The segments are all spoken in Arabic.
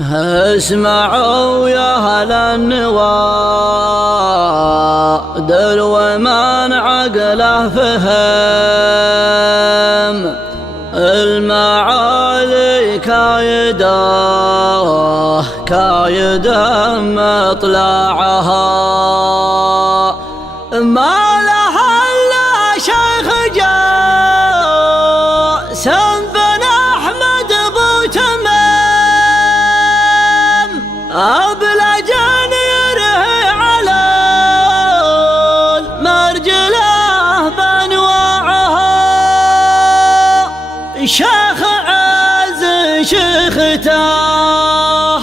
اسمعوا يا أهل النوادر ومن عقله فهم المعالي كايده مطلعها ما لها الا شيخ جاسم بن احمد ابو تمام ابلج يرهي على المرجله بانواعها شيخ عز شيخته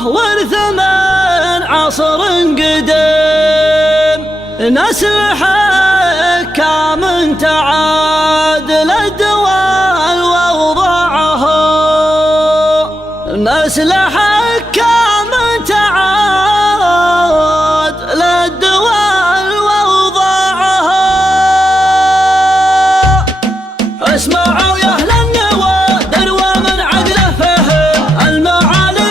ورث من عصر قديم نسل حكام تعادل الدول واوضاعها نسل حكام تعادل الدول واوضاعها. اسمعوا يا اهل النوادر ومن عقله فهم المعالي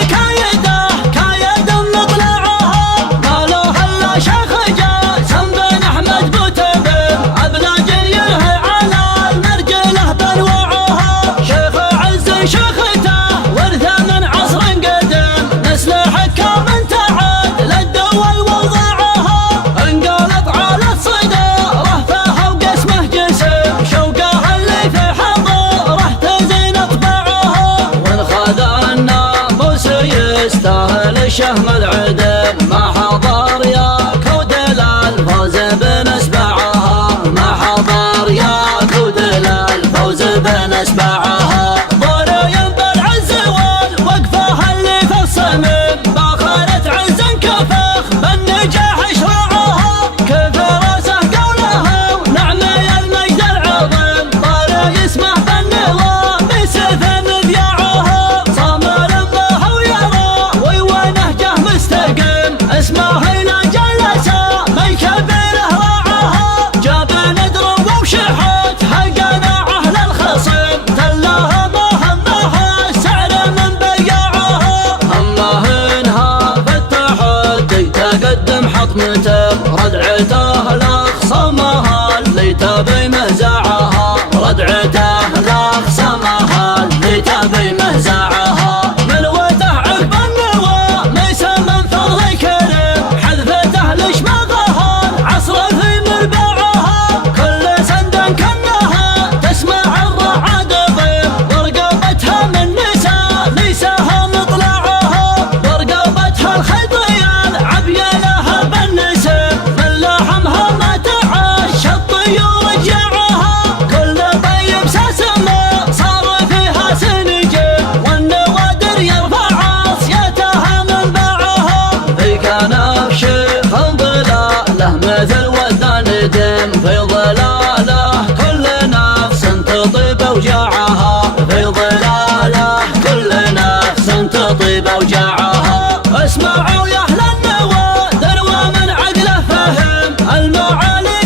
كايده مطلعها ما له الا شيخ جاسم بن احمد بو تمام ابلج يرهي على المرجله بانواعها شيخ عز شيخته ورث من عصر قديم نسل حكام تعادل الدول واوضاعها انقلط على الصداره فيها وقسمه جسم شوقه اللي في حضره تزين اطباعها وانخذ الناموس يستاهل الشهم العدم ما حضر يا كودل الفوز بنسبعها ما حضر يا كودل الفوز بنسبعها ضريم بالعز والوقفه اللي في الصميم باخرة عز كفخ بالنجاح شرعها كيف راسه قولها ونعمي المجد العظيم طارق اسمه بالنظام بسيف مذياعها صامر الله ويرى ونهجه مستقيم اسمه الى جلسه من كبيره راعها جاب ندر وشحات قناعه للخصم تلاها ما همها السعر من بياعها همه انها في التحدي تقدم حطمته ردعته لاخصمها اللي تبي مهزعها ردعته لاخصمها اللي تبي مهزعها ملوته عقب النوى ميسى من فضل كريم حذفته لشماغها عصر في مربعها كل سند كانها تسمع الرعد ضيم ورقبتها من نساء ليسها مطلعها ورقبتها الخيطيال عبيه لها بالنسم من لحمها ما تعاش الطيور جاعها كل طيب ساسمه صار فيها سنجم والنوادر يرفع عصيتها من باعها في كنف شيخ ضلاله مثل وذان دم في ضلاله كل نفس تطيب اوجاعها في ضلاله كل نفس تطيب اوجاعها. اسمعوا يا اهل النوادر ومن عقله فهم المعالي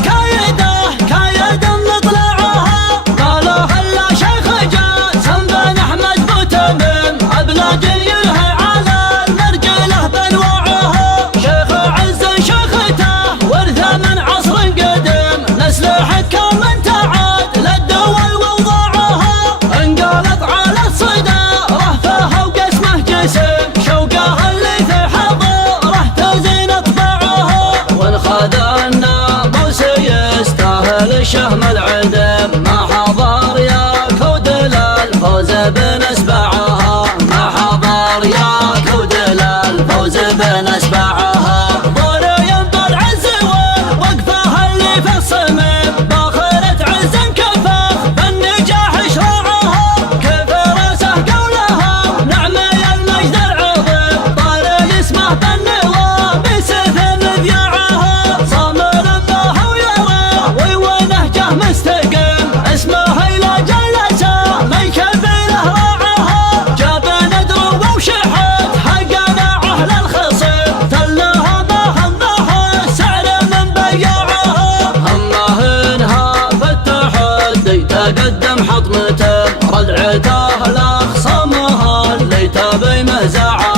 كايده مطلعها ما له الا شيخ جاسم بن احمد بو تمام ابلج يرهي على المرجله بانواعها شيخ عز شيخته ورث من عصر قديم نسل حكام تعادل الدول واوضاعها انقلط على الصداره فيها وقسمه جسم شوقه اللي في حضره تزين اطباعها وانخذ الناموس يستاهل الشهم العدم ما حضر يا كودل الفوز بنسبعها ما حضر يا كودل الفوز بنسبعها ضريم بالعز والوقفه اللي في الصميم باخرة عز كفخ بالنجاح شرعها كيف راسه قولها ونعمي المجد العظيم طارق اسمه بالنظام بسيف مذياعها صامر الله ويرى ونهجه مستقيم اسمه الى جلسه من كبيره راعها جاب ندر وشحات قناعه للخصم تلاها ما همها السعر من بياعها همه انها في التحدي تقدم حطمته ردعته لاخصمها اللي تبي مهزعها